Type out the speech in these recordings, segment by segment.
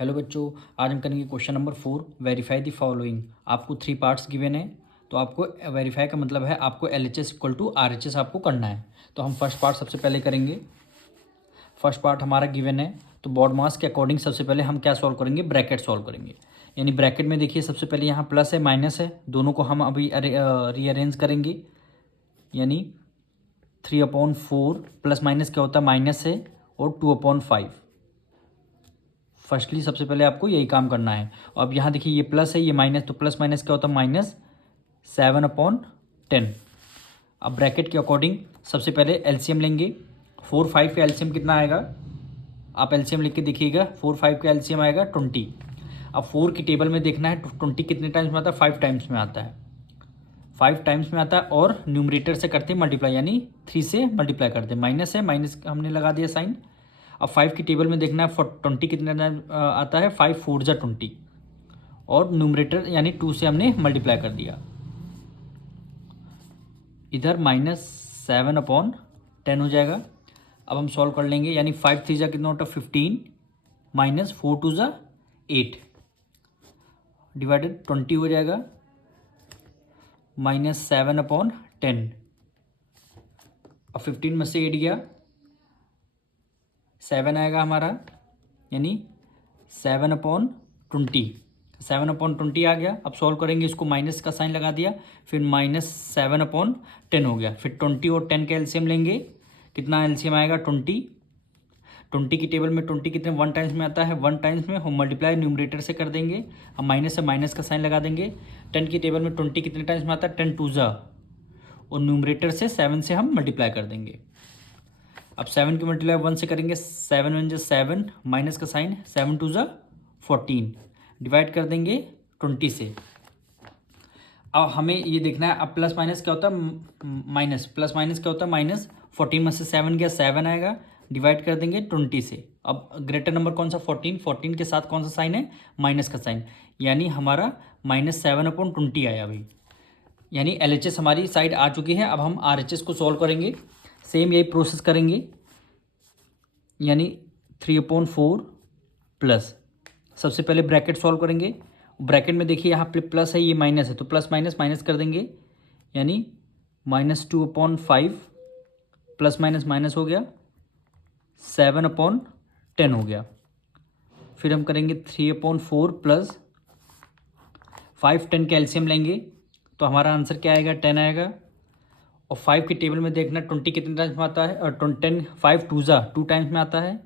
Hello बच्चों, आज हम करेंगे question number 4। Verify the following. आपको 3 पार्ट्स गिवन है, तो आपको वेरीफाई का मतलब है आपको LHS इक्वल टू RHS आपको करना है। तो हम फर्स्ट पार्ट सबसे पहले करेंगे। फर्स्ट पार्ट हमारा गिवन है, तो बॉड मास के अकॉर्डिंग सबसे पहले हम क्या सॉल्व करेंगे, ब्रैकेट सॉल्व करेंगे। यानी ब्रैकेट में देखिए सबसे पहले यहाँ प्लस है माइनस है, दोनों को हम अभी रीअरेंज करेंगे। यानी 3/4 प्लस माइनस क्या होता है, माइनस है, और 2/5। फर्स्टली सबसे पहले आपको यही काम करना है। अब यहाँ देखिए ये प्लस है, ये माइनस, तो प्लस माइनस क्या होता है, -7/10। अब ब्रैकेट के अकॉर्डिंग सबसे पहले एलसीएम लेंगे। 4 5 का एलसीएम कितना आएगा, आप एलसीएम लिख के देखिएगा। 4 5 का एलसीएम आएगा 20। अब 4 की टेबल में देखना है 20 कितने टाइम्स में आता है, 5 टाइम्स में आता है। 5 टाइम्स में आता है, और न्यूमरेटर से करते मल्टीप्लाई, यानी 3 से मल्टीप्लाई करते। माइनस है, माइनस हमने लगा दिया साइन। अब 5 की टेबल में देखना है 20 कितने आता है, 5 4 जा 20, और न्यूमरेटर यानी 2 से हमने मल्टीप्लाई कर दिया। इधर -7/10 हो जाएगा। अब हम सॉल्व कर लेंगे, यानी 5 3 जा कितना होता है 15, -4 2 जा 8, डिवाइडेड 20 हो जाएगा, -7/10। अब 15 में से 8 गया, 7 आएगा हमारा, यानी 7/20। 7/20 आ गया। अब सॉल्व करेंगे, इसको माइनस का साइन लगा दिया, फिर -7/10 हो गया। फिर 20 और 10 का एलसीएम लेंगे, कितना एलसीएम आएगा 20। 20 की टेबल में 20 कितने 1 टाइम्स में आता है, 1 टाइम्स में हम मल्टीप्लाई न्यूमरेटर से कर देंगे। अब माइनस से माइनस का साइन लगा देंगे। 10 की टेबल में 20 कितने टाइम्स में आता है, 10 2 जा, और न्यूमरेटर से 7 से हम मल्टीप्लाई कर देंगे। अब 7 की मल्टीप्लाई 1 से करेंगे, 7 1 जा 7, माइनस का साइन, 7 2 जा 14, डिवाइड कर देंगे 20 से। अब हमें ये देखना है, अब प्लस माइनस क्या होता है, माइनस प्लस माइनस क्या होता है, माइनस। 14 में से 7 गया, 7 आएगा, डिवाइड कर देंगे 20 से। अब ग्रेटर नंबर कौन सा, 14। 14 के साथ कौन सा साइन है, माइनस का साइन, यानी हमारा -7/20 आया अभी। यानी LHS हमारी साइड आ चुकी है। अब हम RHS को सॉल्व करेंगे, सेम यही प्रोसेस करेंगे। यानी 3/4 प्लस, सबसे पहले ब्रैकेट सॉल्व करेंगे। ब्रैकेट में देखिए यहाँ पे प्लस है, ये माइनस है, तो प्लस माइनस माइनस कर देंगे, यानी -2/5 प्लस माइनस माइनस हो गया, 7/10 हो गया। फिर हम करेंगे 3/4 प्लस 5 10 का एलसीएम लेंगे, तो हमारा आंसर क्या आएगा, 10 आएगा। और 5 की टेबल में देखना 20 कितने टाइम्स में आता है, और 10 5 2 जा 2 टाइम्स में आता है,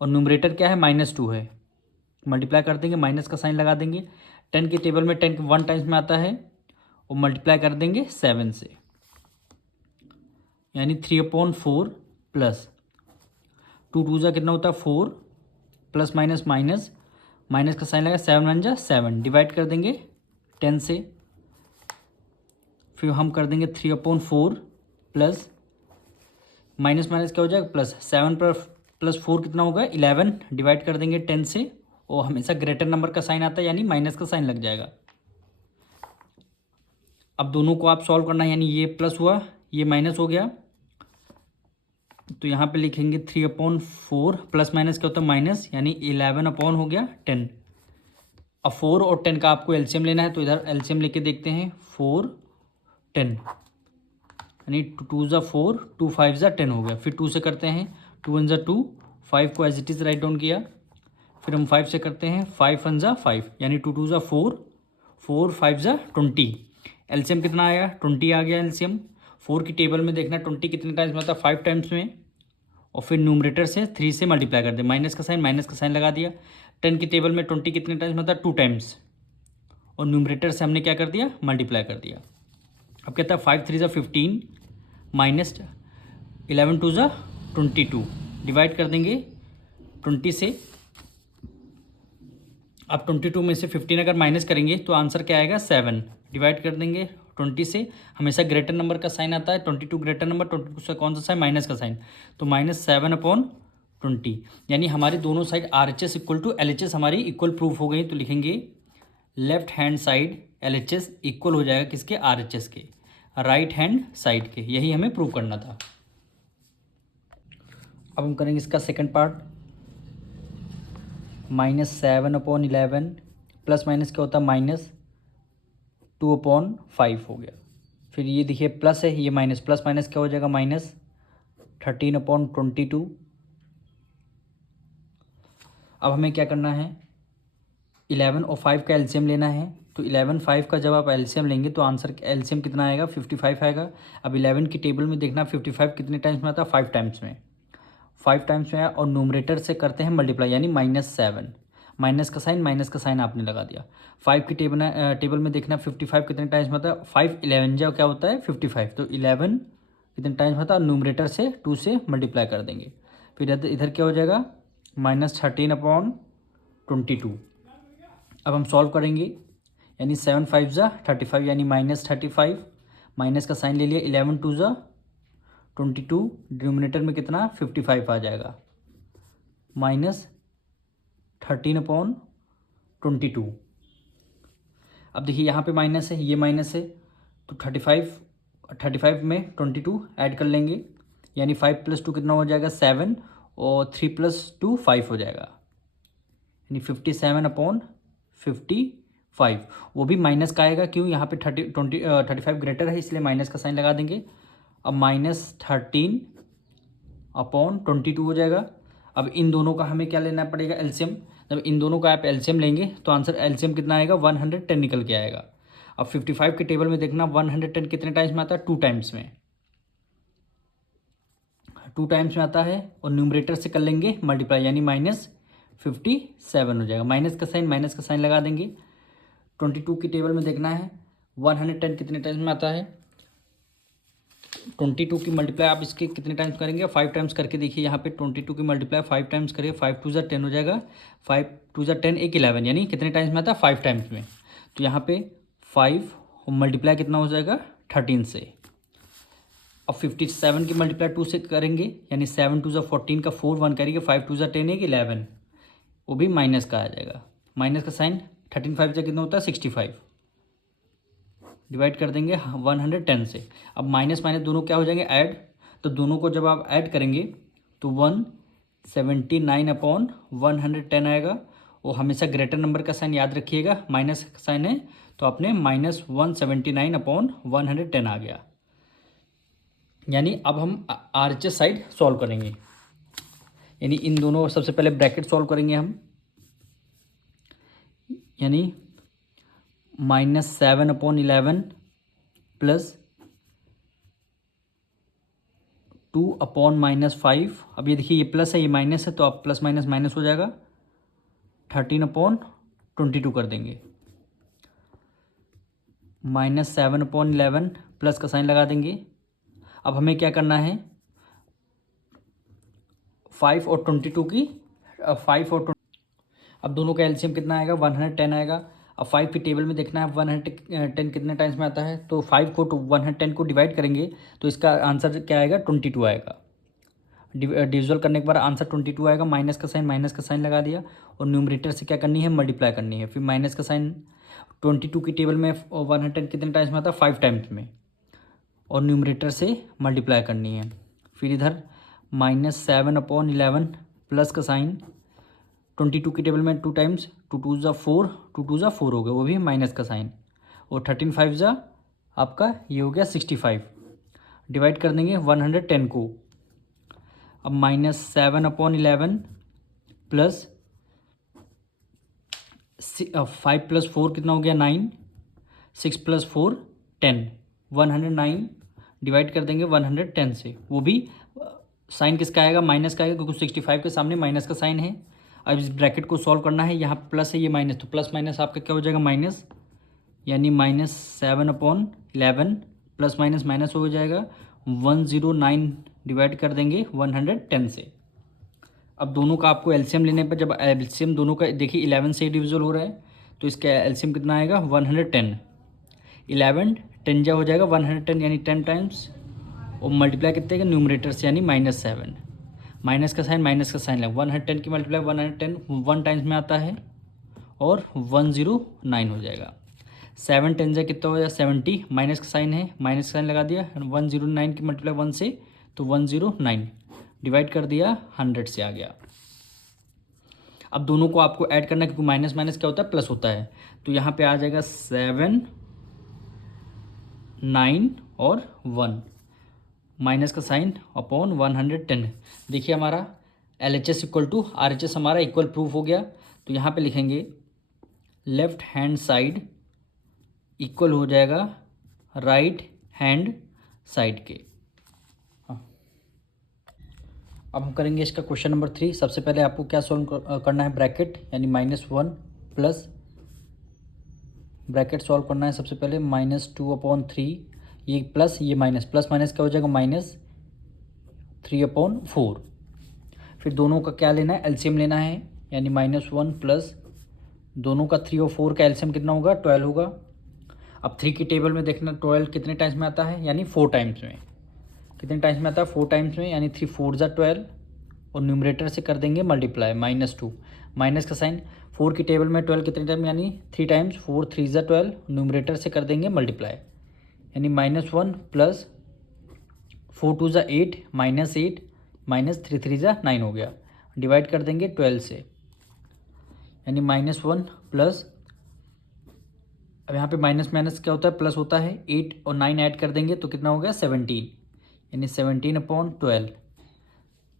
और न्यूमरेटर क्या है, -2 है, मल्टीप्लाई कर देंगे, माइनस का साइन लगा देंगे। 10 की टेबल में 10 1 टाइम्स में आता है, और मल्टीप्लाई कर देंगे 7 से, यानी 3/4 प्लस 2 2 जा कितना होता है 4, प्लस माइनस माइनस, माइनस का साइन लगा, 7 1 जा 7, डिवाइड कर देंगे 10 से। फिर हम कर देंगे 3/4 प्लस माइनस माइनस क्या हो जाएगा, प्लस 7 पर प्लस 4 कितना होगा 11, डिवाइड कर देंगे 10 से। और हमेशा ग्रेटर नंबर का साइन आता है, यानी माइनस का साइन लग जाएगा। अब दोनों को आप सॉल्व करना है, यानी ये प्लस हुआ, ये माइनस हो गया, तो यहाँ पे लिखेंगे 3/4 प्लस माइनस क्या होता है, माइनस, यानी 11 हो गया 10। अब 4 और 10 का आपको एलसीएम लेना है, तो इधर एलसीएम लेके देखते हैं। 4 10, यानी 2 जा 4, 2 5 जा 10 हो गया। फिर 2 से करते हैं, 2 1 जा 2, 5 को as it is write down किया। फिर हम 5 से करते हैं, 5 1 जा 5, यानी 2 2 जा 4, 4 5 जा 20। एलसीएम कितना आया, 20 आ गया एलसीएम। 4 की टेबल में देखना 20 कितने टाइम्स में आता है, 5 टाइम्स में, और फिर न्यूमरेटर से 3 से मल्टीप्लाई कर दे, माइनस का साइन, माइनस का साइन लगा दिया। 10 की टेबल में 20 कितने टाइम्स में आता है, 2 टाइम्स, और न्यूमरेटर से हमने क्या कर दिया, मल्टीप्लाई कर दिया। अब कहता है 5 3 जा 15, माइनस 11 2 जा 22, डिवाइड कर देंगे 20 से। अब 22 में से 15 अगर माइनस करेंगे, तो आंसर क्या आएगा 7, डिवाइड कर देंगे 20 से। हमेशा ग्रेटर नंबर का साइन आता है, 22 ग्रेटर नंबर, 22 से कौन सा साइन, माइनस का साइन, तो -7/20। यानी हमारी दोनों side RHS equal to LHS हमारी इक्वल प्रूफ हो गई। तो लिखेंगे left hand side LHS equal हो जाएगा किसके, RHS के, राइट हैंड साइड के। यही हमें प्रूव करना था। अब हम करेंगे इसका सेकंड पार्ट। -7/11 प्लस माइनस क्या होता है -2/5 हो गया। फिर ये देखिए प्लस है, ये माइनस, प्लस माइनस क्या हो जाएगा -13/22। अब हमें क्या करना है, 11 और 5 का एलसीएम लेना है। तो 11 5 का जब आप एलसीएम लेंगे तो आंसर एलसीएम कितना आएगा, 55 आएगा। अब 11 की टेबल में देखना 55 कितने टाइम्स में आता है, 5 टाइम्स में, 5 टाइम्स में आया। और न्यूमरेटर से करते हैं मल्टीप्लाई, यानी -7, माइनस का साइन आपने लगा दिया। 5 की टेबल में देखना 55 कितने टाइम्स में आता है, 5 11 जो क्या होता है 55, तो 11 कितने टाइम्स में आता है, न्यूमरेटर से 2 से मल्टीप्लाई कर देंगे। फिर इधर क्या हो जाएगा -13/22। अब हम सॉल्व करेंगे, यानी 7 5 ज़ा 35, यानी -35, माइनस का साइन ले लिया, 11 2 ज़ा 22, डिनोमिनेटर में कितना 55 आ जाएगा, -13/22। अब देखिए यहाँ पे माइनस है, ये माइनस है, तो 35 में 22 ऐड कर लेंगे, यानी 5 + 2 कितना हो जाएगा 7, और 3 + 2 5 हो जाएगा, यानी 57/55। वो भी माइनस का आएगा, क्यों, यहाँ पे 35 ग्रेटर है इसलिए माइनस का साइन लगा देंगे। अब -13/22 हो जाएगा। अब इन दोनों का हमें क्या लेना पड़ेगा, एलसीएम। जब इन दोनों का आप एलसीएम लेंगे तो आंसर एलसीएम कितना आएगा, 110 निकल के आएगा। अब 55 के टेबल में देखना 110 कितने टाइम्स में आता है, 2 टाइम्स में, 2 टाइम्स में आता है। और न्यूमरेटर से कर लेंगे मल्टीप्लाई, यानी -57 हो जाएगा। माइनस का साइन लगा देंगे। 22 की टेबल में देखना है 110 कितने टाइम्स में आता है, 22 की मल्टीप्लाई आप इसके कितने टाइम्स करेंगे, 5 टाइम्स करके देखिए। यहाँ पे 22 की मल्टीप्लाई 5 टाइम्स करिए, 5 2 ज़ा 10 हो जाएगा, 5 2 ज़ा 10 एक 11, यानी कितने टाइम्स में आता है 5 टाइम्स में। तो यहाँ पे 5 मल्टीप्लाई कितना हो जाएगा 13 से। अब 57 की मल्टीप्लाई 2 से करेंगे, यानी 7 2 ज़ा 14 का 4 1 करेंगे, 5 2 ज़ा 10 एक 11, वो भी माइनस का आ जाएगा। माइनस का साइन 13 5 से कितना होता है 65, डिवाइड कर देंगे 110 से। अब माइनस माइनस दोनों क्या हो जाएंगे, ऐड। तो दोनों को जब आप ऐड करेंगे तो 179/110 आएगा। और हमेशा ग्रेटर नंबर का साइन याद रखिएगा, माइनस का साइन है तो आपने -179/110 आ गया। यानी अब हम आरएचएस साइड सॉल्व करेंगे, यानी इन दोनों सबसे पहले ब्रैकेट सॉल्व करेंगे हम, यानी -7/11 प्लस 2/-5। अब ये देखिए ये प्लस है ये माइनस है, तो अब प्लस माइनस माइनस हो जाएगा, 13/22 कर देंगे। -7/11 प्लस का साइन लगा देंगे। अब हमें क्या करना है, 5 और 22 की 5 और 20, अब दोनों का एलसीएम कितना आएगा 110 आएगा। अब 5 की टेबल में देखना है 110 कितने टाइम्स में आता है, तो 5 को 110 को डिवाइड करेंगे तो इसका आंसर क्या आएगा 22 आएगा। डिविजल करने के बाद आंसर 22 आएगा, माइनस का साइन लगा दिया। और न्यूमरेटर से क्या करनी है, मल्टीप्लाई करनी है, फिर माइनस का साइन। 22 की टेबल में 110 कितने टाइम्स में आता है 5 टाइम्स में, और न्यूमरेटर से मल्टीप्लाई करनी है। फिर इधर -7/11 प्लस का साइन, 22 की टेबल में 2 टाइम्स, 2 2 ज़ा 4, 2 2 ज़ा 4 हो गया, वो भी माइनस का साइन। और 13 5 ज़ा आपका ये हो गया 65, डिवाइड कर देंगे 110 को। अब -7/11 प्लस 5 + 4 कितना हो गया 9, 6 + 4 10, 109 डिवाइड कर देंगे 110 से। वो भी साइन किसका आएगा, माइनस का आएगा, क्योंकि 65 के सामने माइनस का साइन है। अब इस ब्रैकेट को सॉल्व करना है, यहाँ प्लस है ये माइनस, तो प्लस माइनस आपका क्या हो जाएगा माइनस, यानी -7/11 प्लस माइनस माइनस हो जाएगा, 109 डिवाइड कर देंगे 110 से। अब दोनों का आपको एलसीएम लेने पर, जब एलसीएम दोनों का देखिए 11 से डिविजल हो रहा है, तो इसका एलसीएम कितना आएगा 110, 11 10 जा हो जाएगा 110, यानी 10 टाइम्स। और मल्टीप्लाई कितने का, न्यूमरेटर से, यानी -7, माइनस का साइन लगा, 110 की मल्टीप्लाई 110 1 टाइम्स में आता है, और 109 हो जाएगा। 7 10 जा कितना हो जाएगा 70, माइनस का साइन है, माइनस का साइन लगा दिया, 109 की मल्टीप्लाई 1 से, तो 109 डिवाइड कर दिया 100 से आ गया। अब दोनों को आपको ऐड करना है, क्योंकि माइनस माइनस क्या होता है, प्लस होता है। तो यहाँ पे आ जाएगा 7, 9 और 1, माइनस का साइन अपॉन 110। देखिए हमारा LHS इक्वल टू RHS हमारा इक्वल प्रूफ हो गया। तो यहाँ पे लिखेंगे लेफ्ट हैंड साइड इक्वल हो जाएगा राइट हैंड साइड के। अब हम करेंगे इसका क्वेश्चन नंबर 3। सबसे पहले आपको क्या सॉल्व करना है, ब्रैकेट यानी -1 प्लस ब्रैकेट सॉल्व करना है। सबसे पहले -2/3, ये प्लस ये माइनस, प्लस माइनस क्या हो जाएगा, -3/4। फिर दोनों का क्या लेना है, एलसीएम लेना है, यानी -1 प्लस दोनों का 3 और 4 का एलसीएम कितना होगा, 12 होगा। अब 3 की टेबल में देखना 12 कितने टाइम्स में आता है, यानी 4 टाइम्स में। कितने टाइम्स में आता है, 4 टाइम्स में, यानी 3 4 ज़ा 12 और न्यूमरेटर से कर देंगे मल्टीप्लाई -2, माइनस का साइन। 4 की टेबल में 12 कितने टाइम, यानी 3 टाइम्स, 4 3 ज़ा 12, न्यूमरेटर से कर देंगे मल्टीप्लाई, यानी -1 प्लस 4 2 ज़ा 8, -8 माइनस 3 3 ज़ा 9 हो गया। डिवाइड कर देंगे 12 से, यानी -1 प्लस, अब यहाँ पे माइनस माइनस क्या होता है, प्लस होता है। 8 और 9 ऐड कर देंगे तो कितना हो गया, 17, यानी 17/12।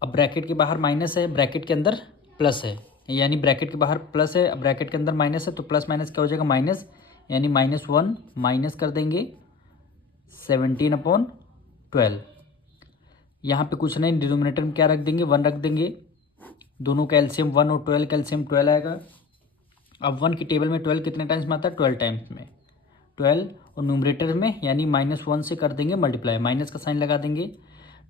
अब ब्रैकेट के बाहर माइनस है, ब्रैकेट के अंदर प्लस है, यानी ब्रैकेट के बाहर प्लस है, ब्रैकेट के अंदर माइनस है, तो प्लस माइनस क्या हो जाएगा, माइनस, यानी -1 माइनस कर देंगे 17/12। यहाँ पे कुछ नहीं, डिनोमिनेटर में क्या रख देंगे, 1 रख देंगे। दोनों का एलसीएम 1 और 12 का एलसीएम 12 आएगा। अब 1 की टेबल में 12 कितने टाइम्स में आता है, 12 टाइम्स में, 12 और न्यूमरेटर में यानी -1 से कर देंगे मल्टीप्लाई, माइनस का साइन लगा देंगे।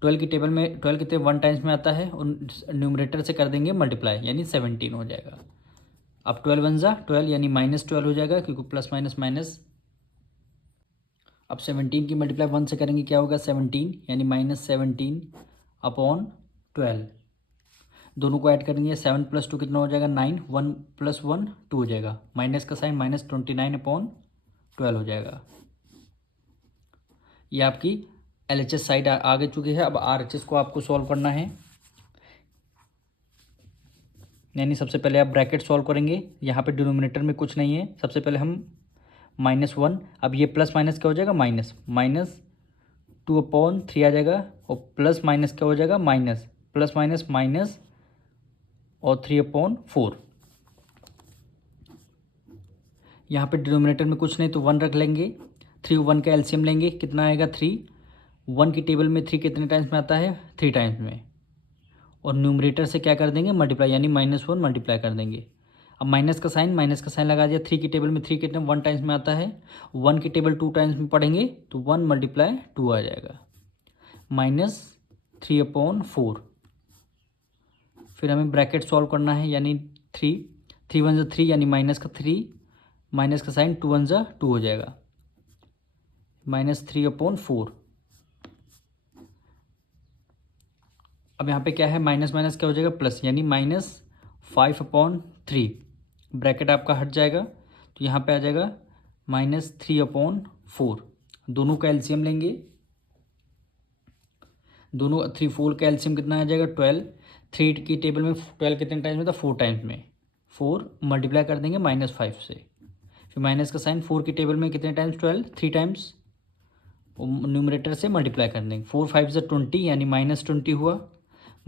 12 की टेबल में 12 कितने 1 टाइम्स में आता है और न्यूमरेटर से कर देंगे मल्टीप्लाई, यानी 17 हो जाएगा। अब 12 1 ज़ा 12, यानी -12 हो जाएगा, क्योंकि प्लस माइनस माइनस। अब 17 की मल्टीप्लाई 1 से करेंगे क्या होगा, 17, यानी -17/12। दोनों को ऐड करेंगे, 7 + 2 कितना हो जाएगा, 9, 1 + 1 2 हो जाएगा, माइनस का साइन -29/12 हो जाएगा। ये आपकी LHS साइड आगे चुकी है। अब RHS को आपको सॉल्व करना है, यानी सबसे पहले आप ब्रैकेट सॉल्व करेंगे। यहाँ पे डिनोमिनेटर में कुछ नहीं है, सबसे पहले हम -1, अब ये प्लस माइनस क्या हो जाएगा, -2/3 आ जाएगा, और प्लस माइनस क्या हो जाएगा, माइनस, प्लस माइनस माइनस और 3/4। यहाँ पे डिनोमिनेटर में कुछ नहीं तो 1 रख लेंगे। 3 1 का एलसीएम लेंगे, कितना आएगा, 3। 1 की टेबल में 3 कितने टाइम्स में आता है, 3 टाइम्स में, और न्यूमरेटर से क्या कर देंगे, मल्टीप्लाई, यानी -1 मल्टीप्लाई कर देंगे। अब माइनस का साइन लगा दिया। 3 की टेबल में 3 कितने 1 टाइम्स में आता है, 1 की टेबल 2 टाइम्स में पढ़ेंगे तो 1 × 2 आ जाएगा, -3/4। फिर हमें ब्रैकेट सॉल्व करना है, यानी 3 1 ज़ा 3, यानी माइनस का 3, माइनस का साइन 2 1 ज़ा 2 हो जाएगा, -3/4। अब यहाँ पे क्या है, माइनस माइनस क्या हो जाएगा, प्लस, यानी -5/3। ब्रैकेट आपका हट जाएगा, तो यहाँ पे आ जाएगा -3/4। दोनों का एलसीएम लेंगे, दोनों 3 4 का एलसीएम कितना आ जाएगा, 12। 3 की टेबल में 12 कितने टाइम्स में था, 4 टाइम्स में, 4 मल्टीप्लाई कर देंगे -5 से। फिर माइनस का साइन, 4 की टेबल में कितने टाइम्स, 12, 3 टाइम्स, न्यूमरेटर से मल्टीप्लाई कर देंगे। 4 5 ज़ा 20, यानी -20 हुआ,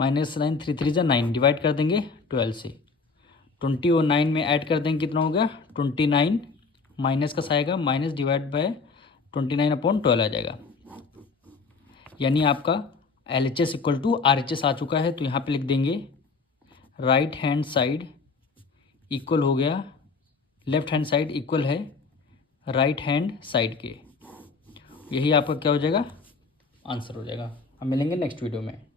-9 3 3 ज़ा 9, डिवाइड कर देंगे 12 से। 20 और 9 में ऐड कर देंगे, कितना हो गया, 29, माइनस का आएगा, माइनस डिवाइड बाय 29/12 आ जाएगा। यानी आपका LHS = RHS आ चुका है। तो यहाँ पे लिख देंगे राइट हैंड साइड इक्वल हो गया, लेफ्ट हैंड साइड इक्वल है राइट हैंड साइड के। यही आपका क्या हो जाएगा, आंसर हो जाएगा। हम मिलेंगे नेक्स्ट वीडियो में।